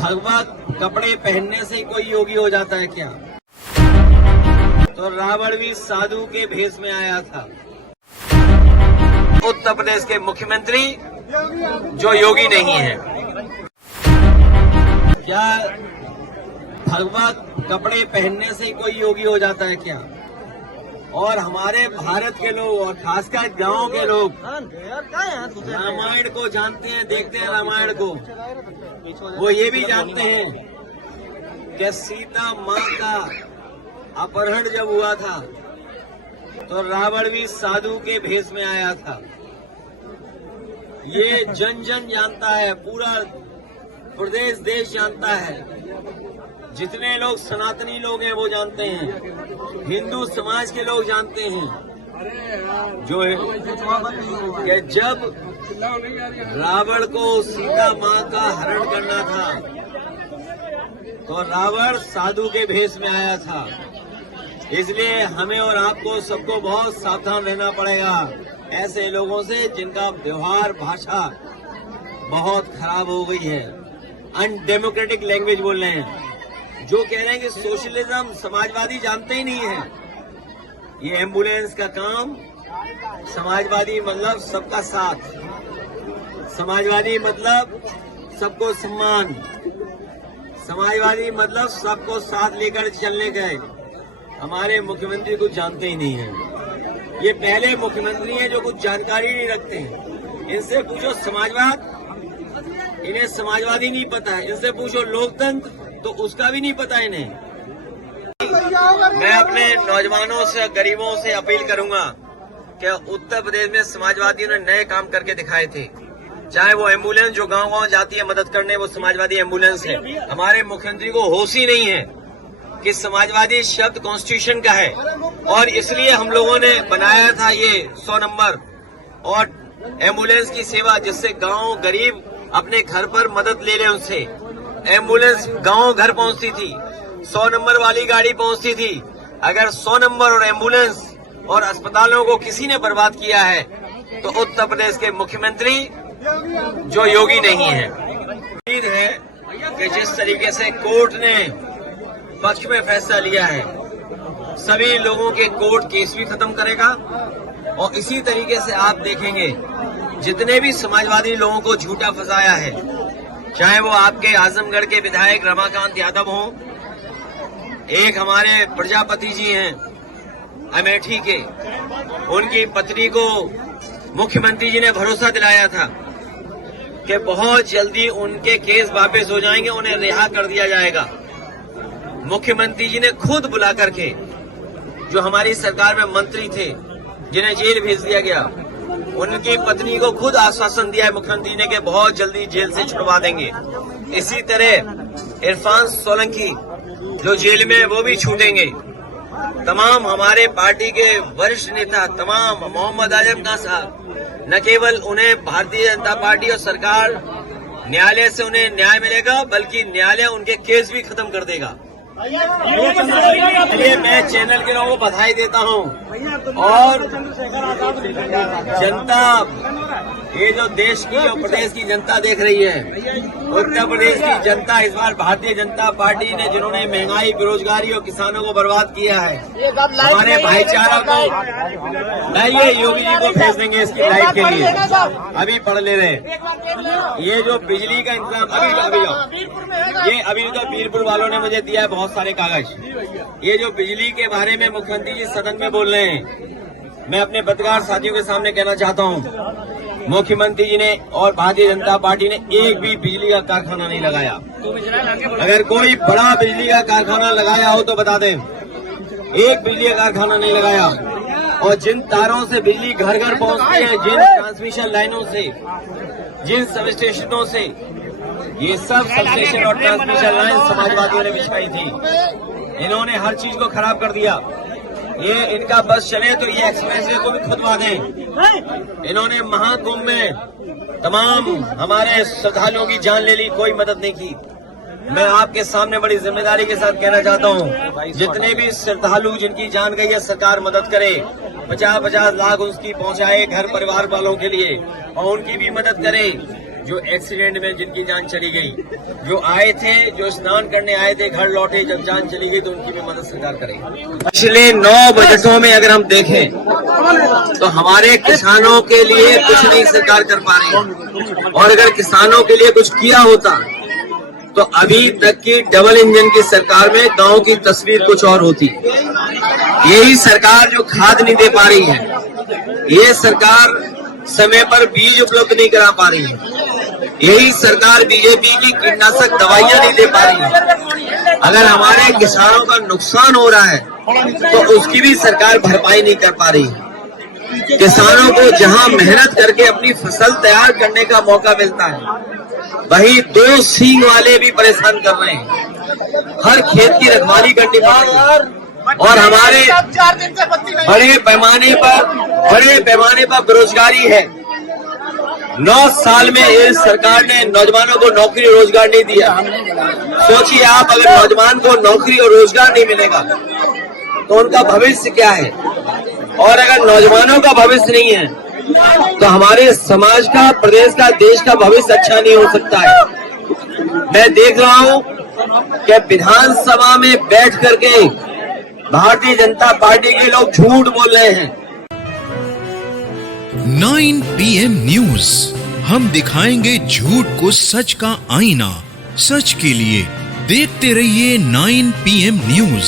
भगवा कपड़े पहनने से ही कोई योगी हो जाता है क्या? तो रावण भी साधु के भेष में आया था। उत्तर प्रदेश के मुख्यमंत्री जो योगी नहीं है, क्या भगवा कपड़े पहनने से ही कोई योगी हो जाता है क्या? और हमारे भारत के लोग और खासकर गांव के लोग रामायण को जानते हैं, देखते हैं रामायण को। वो ये भी जानते हैं कि सीता माँ का अपहरण जब हुआ था तो रावण भी साधु के भेष में आया था। ये जन जन जानता है, पूरा प्रदेश देश जानता है। जितने लोग सनातनी लोग हैं वो जानते हैं, हिंदू समाज के लोग जानते हैं जो है कि जब रावण को सीता माँ का हरण करना था तो रावण साधु के भेष में आया था। इसलिए हमें और आपको सबको बहुत सावधान रहना पड़ेगा ऐसे लोगों से जिनका व्यवहार भाषा बहुत खराब हो गई है, अनडेमोक्रेटिक लैंग्वेज बोल रहे हैं, जो कह रहे हैं कि सोशलिज्म समाजवादी जानते ही नहीं है। ये एम्बुलेंस का काम, समाजवादी मतलब सबका साथ, समाजवादी मतलब सबको सम्मान, समाजवादी मतलब सबको साथ लेकर चलने का। हमारे मुख्यमंत्री कुछ जानते ही नहीं है। ये पहले मुख्यमंत्री हैं जो कुछ जानकारी नहीं रखते हैं। इनसे पूछो समाजवाद, इन्हें समाजवादी नहीं पता है। इनसे पूछो लोकतंत्र, तो उसका भी नहीं पता इन्हें। मैं अपने नौजवानों से, गरीबों से अपील करूंगा कि उत्तर प्रदेश में समाजवादियों ने नए काम करके दिखाए थे। चाहे वो एम्बुलेंस जो गांव-गांव जाती है मदद करने, वो समाजवादी एम्बुलेंस है। हमारे मुख्यमंत्री को होश ही नहीं है कि समाजवादी शब्द कॉन्स्टिट्यूशन का है, और इसलिए हम लोगों ने बनाया था ये 100 नंबर और एम्बुलेंस की सेवा, जिससे गांव गरीब अपने घर पर मदद ले ले। उनसे एम्बुलेंस गांव घर पहुंचती थी, 100 नंबर वाली गाड़ी पहुंचती थी। अगर 100 नंबर और एम्बुलेंस और अस्पतालों को किसी ने बर्बाद किया है तो उत्तर प्रदेश के मुख्यमंत्री जो योगी नहीं है। उम्मीद है कि जिस तरीके से कोर्ट ने पक्ष में फैसला लिया है, सभी लोगों के कोर्ट केस भी खत्म करेगा। और इसी तरीके से आप देखेंगे जितने भी समाजवादी लोगों को झूठा फंसाया है, चाहे वो आपके आजमगढ़ के विधायक रमाकांत यादव हों, एक हमारे प्रजापति जी हैं अमेठी के, उनकी पत्नी को मुख्यमंत्री जी ने भरोसा दिलाया था कि बहुत जल्दी उनके केस वापस हो जाएंगे, उन्हें रिहा कर दिया जाएगा। मुख्यमंत्री जी ने खुद बुला करके जो हमारी सरकार में मंत्री थे जिन्हें जेल भेज दिया गया, उनकी पत्नी को खुद आश्वासन दिया है मुख्यमंत्री ने कि बहुत जल्दी जेल से छुड़वा देंगे। इसी तरह इरफान सोलंकी जो जेल में, वो भी छूटेंगे। तमाम हमारे पार्टी के वरिष्ठ नेता, तमाम मोहम्मद आजम खान साहब, न केवल उन्हें भारतीय जनता पार्टी और सरकार न्यायालय से उन्हें न्याय मिलेगा, बल्कि न्यायालय उनके केस भी खत्म कर देगा। इसलिए मैं चैनल के लोगों को बधाई देता हूं। और जनता, ये जो देश की और प्रदेश की जनता देख रही है, उत्तर प्रदेश की जनता इस बार भारतीय जनता पार्टी ने, जिन्होंने महंगाई, बेरोजगारी और किसानों को बर्बाद किया है, हमारे भाईचारा को, ये योगी जी को भेज देंगे इसकी लाइफ के लिए। अभी पढ़ ले रहे, ये जो बिजली का इंतजाम, अभी तो बीरपुर वालों ने मुझे दिया है बहुत सारे कागज। ये जो बिजली के बारे में मुख्यमंत्री जी सदन में बोल रहे हैं, मैं अपने पत्रकार साथियों के सामने कहना चाहता हूं, मुख्यमंत्री जी ने और भारतीय जनता पार्टी ने एक भी बिजली का कारखाना नहीं लगाया। अगर कोई बड़ा बिजली का कारखाना लगाया हो तो बता दें। एक बिजली का कारखाना नहीं लगाया। और जिन तारों से बिजली घर घर पहुंचती है, जिन ट्रांसमिशन लाइनों से, जिन सब स्टेशनों से, ये सब सबस्टेशन और ट्रांसमिशन लाइन समाजवादियों ने बिछाई थी। इन्होंने हर चीज को खराब कर दिया। ये इनका बस चले तो ये एक्सप्रेसवे को भी खुदवा दें। इन्होंने महाकुंभ में तमाम हमारे श्रद्धालुओं की जान ले ली, कोई मदद नहीं की। मैं आपके सामने बड़ी जिम्मेदारी के साथ कहना चाहता हूं, जितने भी श्रद्धालु जिनकी जान गई है, सरकार मदद करे। 50-50 लाख उसकी पहुंचाए घर परिवार वालों के लिए, और उनकी भी मदद करे। जो एक्सीडेंट में जिनकी जान चली गई, जो आए थे, जो स्नान करने आए थे, घर लौटे, जब जान चली गई तो उनकी भी मदद सरकार करेगी। पिछले 9 बजटों में अगर हम देखें तो हमारे किसानों के लिए कुछ नहीं सरकार कर पा रही है, और अगर किसानों के लिए कुछ किया होता तो अभी तक की डबल इंजन की सरकार में गांव की तस्वीर कुछ और होती। यही सरकार जो खाद नहीं दे पा रही है, ये सरकार समय पर बीज उपलब्ध नहीं करा पा रही है, यही सरकार बीजेपी की कीटनाशक दवाइयां नहीं दे पा रही है। अगर हमारे किसानों का नुकसान हो रहा है तो उसकी भी सरकार भरपाई नहीं कर पा रही है। किसानों को जहां मेहनत करके अपनी फसल तैयार करने का मौका मिलता है, वही 2 सींग वाले भी परेशान कर रहे हैं। हर खेत की रखवाली करनी पड़ रही है, और हमारे बड़े पैमाने पर बेरोजगारी है। 9 साल में इस सरकार ने नौजवानों को नौकरी रोजगार नहीं दिया। सोचिए आप, अगर नौजवान को नौकरी और रोजगार नहीं मिलेगा तो उनका भविष्य क्या है, और अगर नौजवानों का भविष्य नहीं है तो हमारे समाज का, प्रदेश का, देश का भविष्य अच्छा नहीं हो सकता है। मैं देख रहा हूं कि विधानसभा में बैठ करके भारतीय जनता पार्टी के लोग झूठ बोल रहे हैं। 9 PM न्यूज, हम दिखाएंगे झूठ को सच का आईना। सच के लिए देखते रहिए 9 PM न्यूज।